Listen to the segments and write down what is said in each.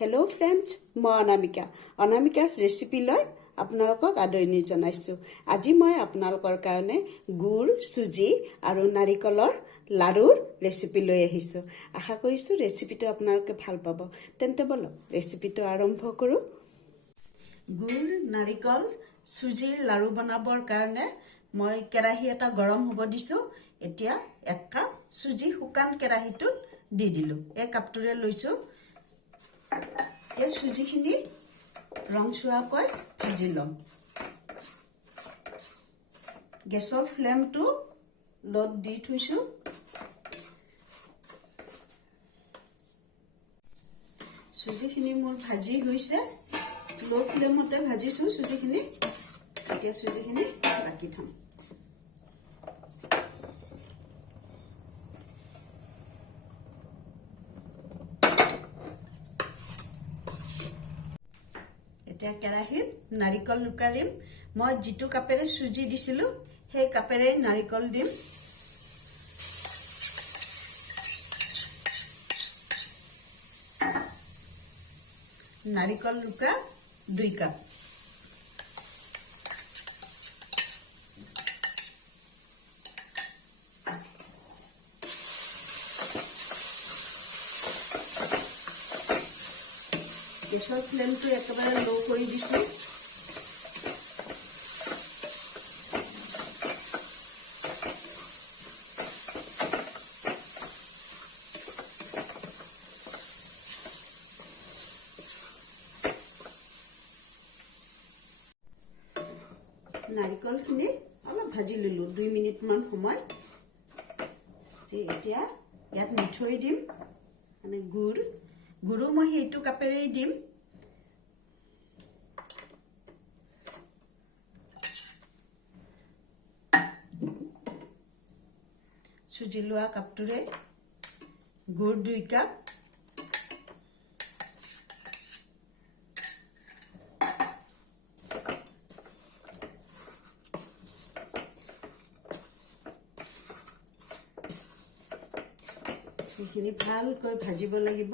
Hello friends मैं अनामिकास recipe लय आपनालोকক आदरणी जनाइছো। আজি मैं आपनालोকৰ কাৰণে गुड़ सुजी और नारिकলৰ लारुर रेसिपी লৈ আহিছো। आशा কৰিছো रेसिपिটো আপোনালোকে ভাল পাব। তেন্তে বলো रेसिपिটো आरम्भ करू। गुड़ नारिकल सुजी लारु बनाবৰ কাৰণে মই কেৰাহী এটা গৰম হ'ব দিছো। এতিয়া 1 কাপ सुजी শুকান কেৰাহীটোত দি দিলো। এই কাপটোৰে লৈছো। ये सुजीखिनि रंगचुवाকৈ भाजी लम। गैसर फ्लेमটো लोत দি থৈছো। सुजीखिनि मोर भाजी হৈছে। लो फ्लेमते भाजिছো सुजीखिनि। এতিয়া सुजीखिनि ৰাখি থম। এতিয়া কেৰাহীত নাৰিকল লুকাৰিম। মই যিটো কাপেৰে সুজি দিছিলো সেই কাপেৰে নাৰিকল দিম। নাৰিকল লুকা 2 কাপ। गैसर फ्लेमটো একেবাৰে লো কৰি দিছো। नारिकलখিনি অলপ ভাজি ললো 2 মিনিট মান সময়। যে এতিয়া ইয়াত মিঠৈ দিম, মানে গুড় মই এইটো কাপেৰে দিম। সুজি লোৱা কাপটোৰে গুড় 2 কাপ। এইখিনি ভালকৈ ভাজিব লাগিব।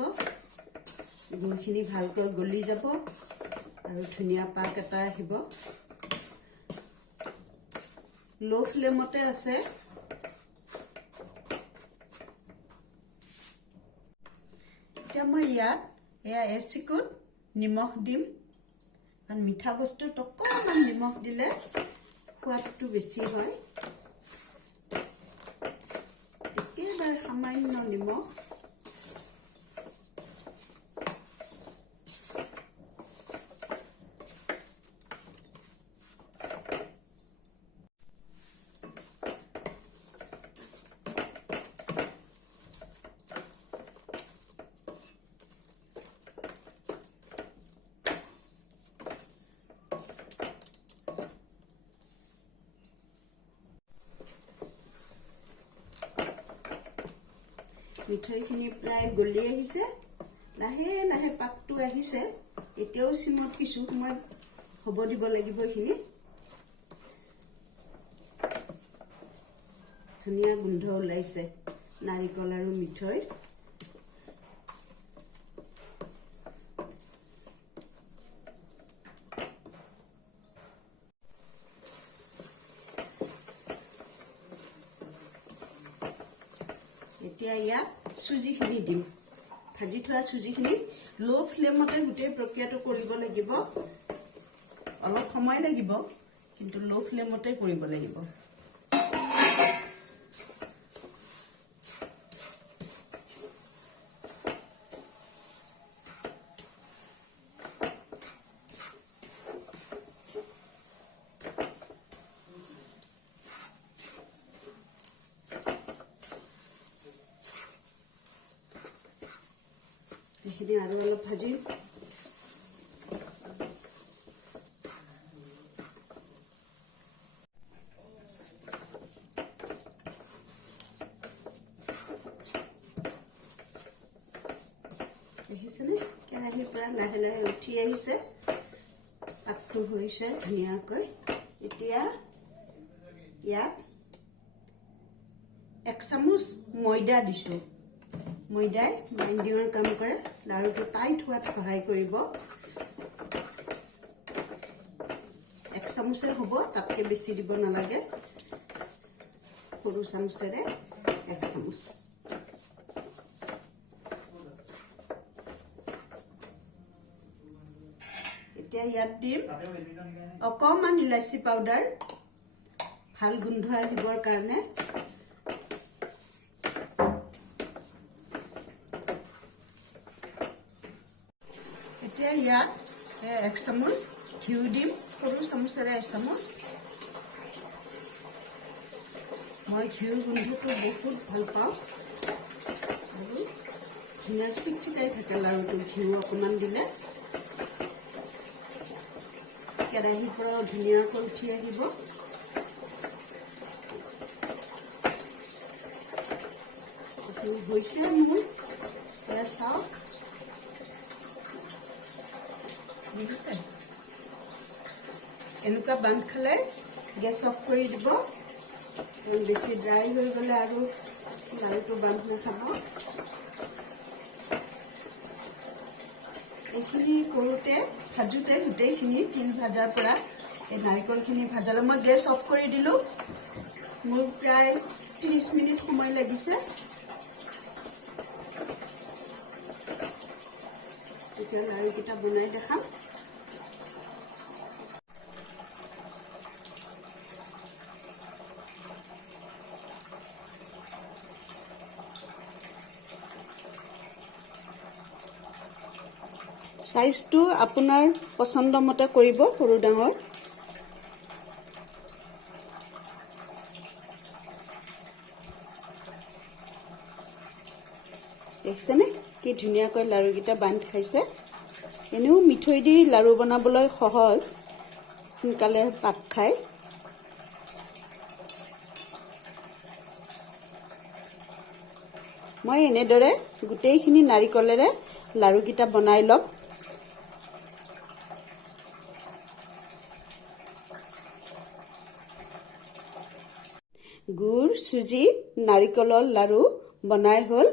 গুড়খিনি ভালকৈ গলি যাব আৰু ধুনিয়া পাক এটা আহিব। লো ফ্লেমতে আছে। এতিয়া মই ইয়াত এচিকুট নিমখ দিম। কাৰণ মিঠা বস্তুত অকণমান নিমখ দিলে সোৱাদটো বেছি হয়। একেবাৰে সামান্য নিমখ। মিঠৈখিনি প্ৰায় গলি আহিছে। লাহে লাহে পাকটো আহিছে। এতিয়াও সিমত কিছু সময় হ'ব দিব লাগিব। এইখিনি ধুনীয়া গোন্ধ ওলাইছে নাৰিকল আৰু মিঠৈৰ। এতিয়া ইয়াত সুজিখিনি দিম। ভাজি থোৱা সুজিখিনি লো ফ্লেমতে গোটেই প্ৰক্ৰিয়াটো কৰিব লাগিব। অলপ সময় লাগিব, কিন্তু লো ফ্লেমতে কৰিব লাগিব। এইখিনি আৰু অলপ ভাজিম। দেখিছেনে কেৰাহীৰ পৰা লাহে লাহে উঠি আহিছে। পাকটো হৈছে ধুনীয়াকৈ। এতিয়া ইয়াত 1 চামুচ ময়দা দিছো। ময়দাই বাইণ্ডিঙৰ কাম কৰে লাৰুটো টাইট হোৱাত সহায় কৰিব 1 চামুচে হ'ব তাতকৈ বেছি দিব নালাগে সৰু চামুচেৰে 1 চামুচ এতিয়া ইয়াত দিম অকণমান ইলাচি পাউডাৰ ভাল গোন্ধ আহিবৰ কাৰণে এতিয়া ইয়াত 1 চামুচ ঘিউ দিম সৰু চামুচেৰে 1 চামুচ মই ঘিউৰ গোন্ধটো বহুত ভাল পাওঁ আৰু ধুনীয়া চিকচিকাই থাকে লাৰুটো ঘিউ অকণমান দিলে কেৰাহীৰ পৰাও ধুনীয়াকৈ উঠি আহিব হৈছে মোৰ এয়া চাওক দেখিছে এনেকুৱা বান্ধ খালে গেছ অফ কৰি দিব বেছি ড্ৰাই হৈ গ'লে আৰু লাৰুটো বান্ধ নাখাব এইখিনি কৰোঁতে ভাজোঁতে গোটেইখিনি তিল ভাজাৰ পৰা এই নাৰিকলখিনি ভাজালে মই গেছ অফ কৰি দিলোঁ মোৰ প্ৰায় 30 মিনিট সময় লাগিছে এতিয়া লাৰুকেইটা বনাই দেখাম সাইজটো আপোনাৰ পছন্দ মতে কৰিব সৰু ডাঙৰ দেখিছেনে কি ধুনীয়াকৈ লাৰুকেইটা বান্ধ খাইছে এনেও মিঠৈ দি লাৰু বনাবলৈ সহজ সোনকালে পাক খায় মই এনেদৰে গোটেইখিনি নাৰিকলেৰে লাৰুকেইটা বনাই লম গুড় চুজি নাৰিকলৰ লাৰু বনাই হ'ল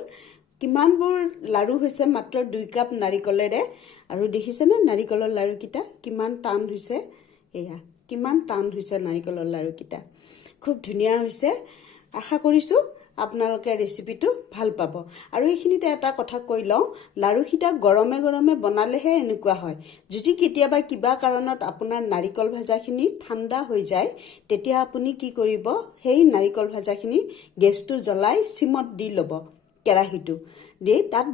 কিমানবোৰ লাৰু হৈছে মাত্ৰ 2 কাপ নাৰিকলেৰে আৰু দেখিছেনে নাৰিকলৰ লাৰুকেইটা কিমান টান হৈছে এয়া কিমান টান হৈছে নাৰিকলৰ লাৰুকেইটা খুব ধুনীয়া হৈছে আশা কৰিছোঁ আপোনালোকে ৰেচিপিটো ভাল পাব আৰু এইখিনিতে এটা কথা কৈ লওঁ লাৰুখিটা গৰমে গৰমে বনালেহে এনেকুৱা হয় যদি কেতিয়াবা কিবা কাৰণত আপোনাৰ নাৰিকল ভাজাখিনি ঠাণ্ডা হৈ যায় তেতিয়া আপুনি কি কৰিব সেই নাৰিকল ভাজাখিনি গেছটো জ্বলাই সিমত দি ল'ব কেৰাহীটো দি তাত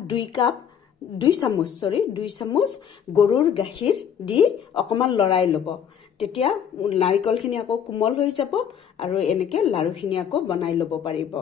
2 চামুচ গৰুৰ গাখীৰ দি অকমান লৰাই ল'ব তেতিয়া নাৰিকলখিনি আকৌ কোমল হৈ যাব আৰু এনেকে লাৰুখিনি আকৌ বনাই ল'ব পাৰিব